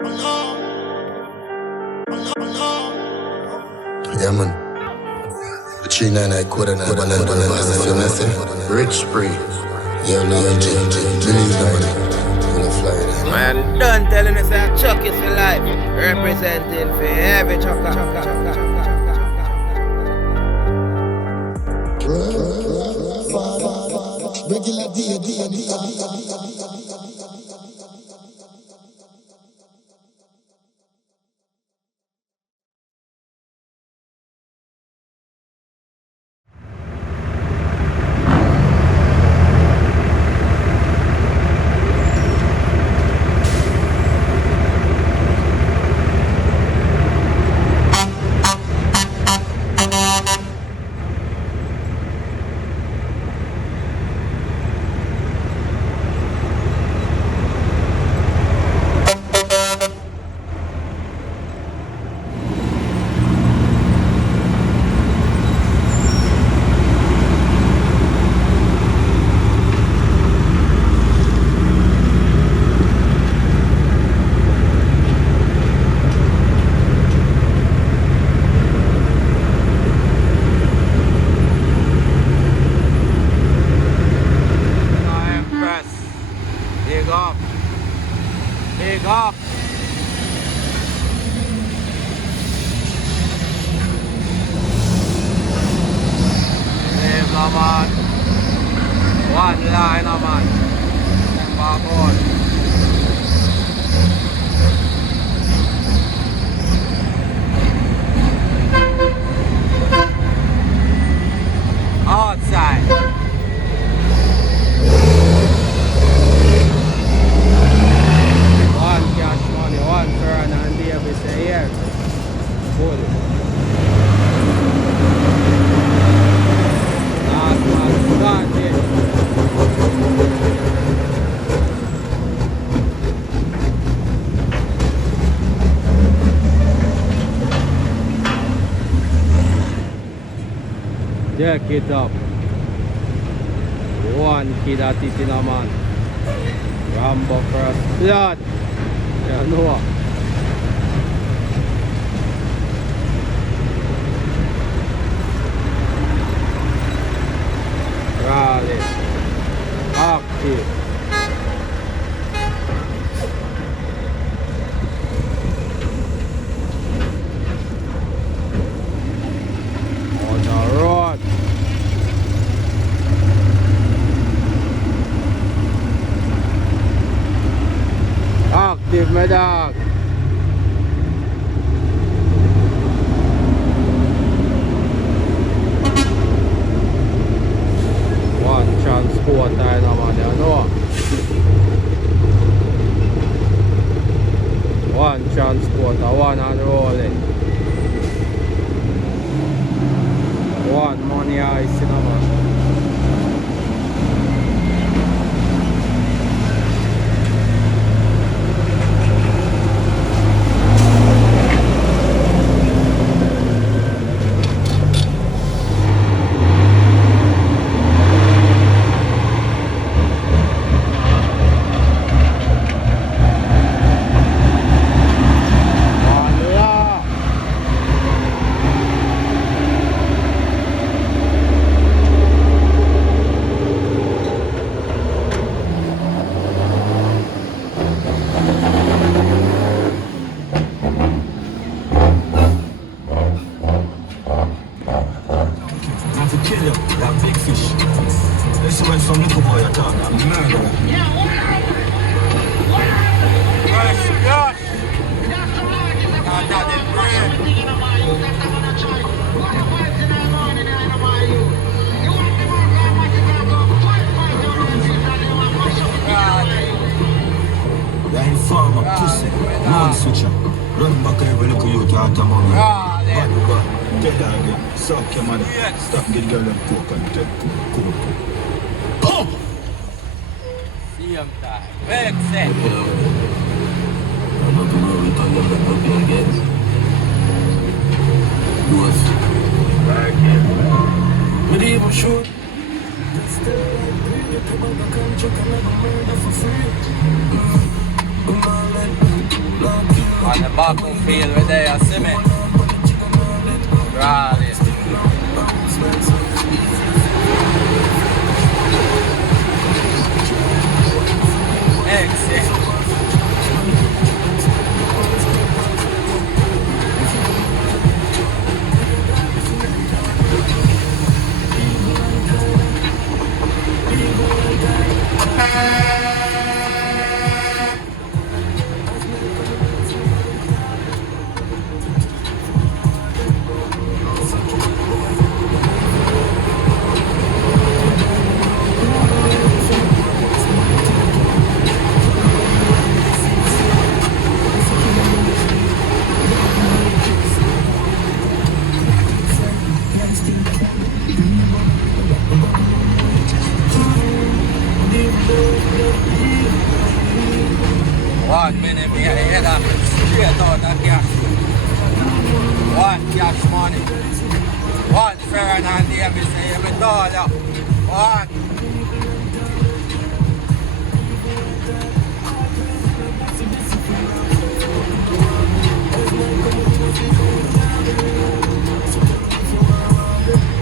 Yeah, man. The 399 quarter and the Rich Spree. Yo, no, yo, Believe that. You know, fly that. Man, done telling us that Chuck is for life. Representing for every chucker. Regular day. Big up. No man. One line, no man. Back on. Outside. One cash money, one turn and Davis here. Full. Last man started. Jack it up. One kid at it in a man. Rambo first blood. You know. Rally. Active. On the road. Active, my dog. One transport, I know, man, you know. One transporter, one unrolling. One money ice, you know, man. Run back every little youth out of money. Bad boy, tell her again. Suck your mother. Stop get girl and coke and take coke. Boom! See him time. Well set. I'm not going to return them back up here again. Do us. But even sure. Come check another murder for free. On the battlefield with there, see me? Rally. Exit. One minute, me head up straight out of cash. One cash money. One Ferdinand Davis, every dollar. One.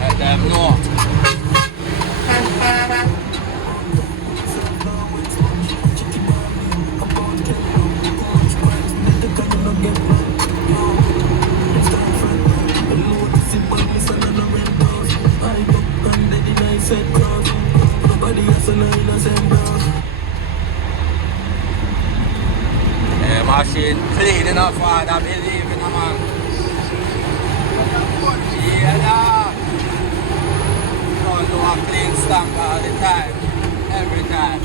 Let them know. Machine clean enough for I believe in a man. Yeah, don't do a clean stamp all the time, every time.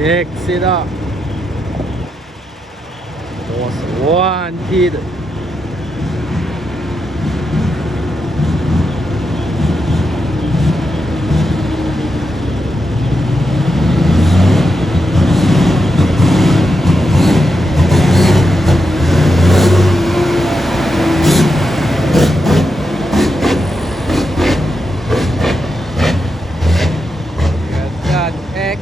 Exeter Most Wanted. Got X.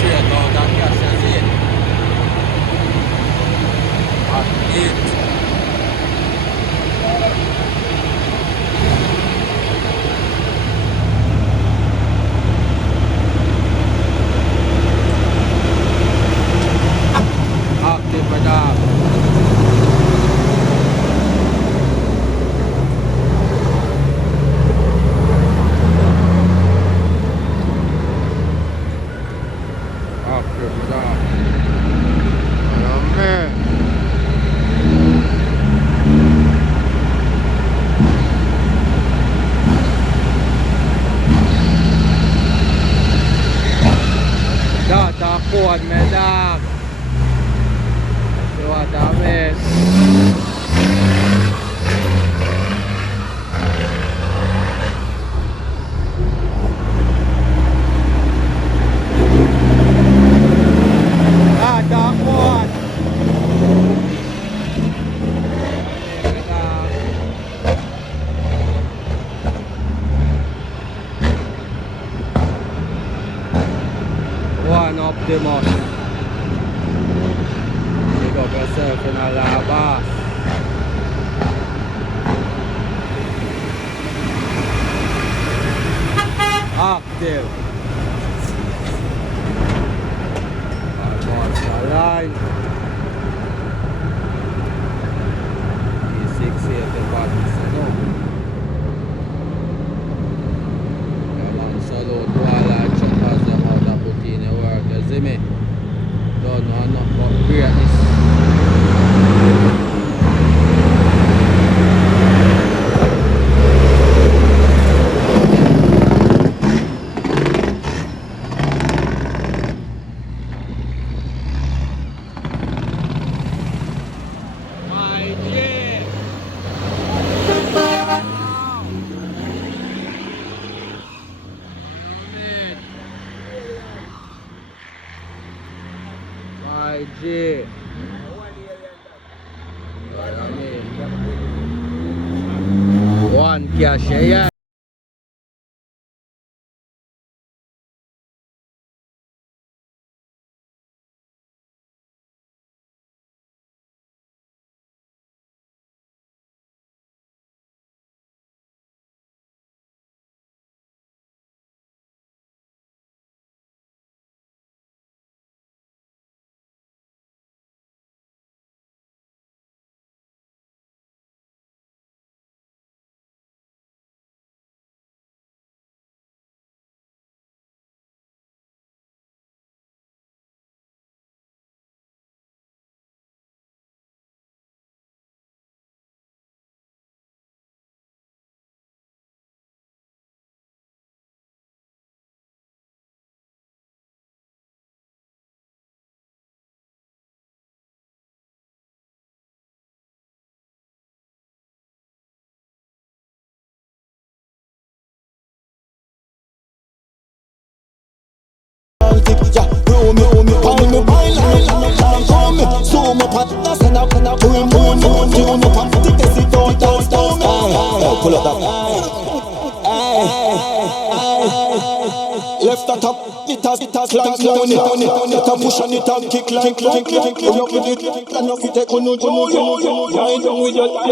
Straight out of Cash and Zane. At 8. Active for that. Active for that. Amen. Data code me dog. See what I mean? Data code. One Optimus. Pick up yourself in a lava. Active. Monster line. E6 here the bottom side. Come on, salute to all our choppers them out and put in the work, you see me? Don't know enough about greatness. YG. One cash, yeah. Yeah, roll me, pound me, pile and call me. So my partner send up to him, tune up and the best it don't stone me. Pull up that. Left a top, it has clank down it. Let a push on it and kick like. Run up with it, run up with it. Lie down with your line.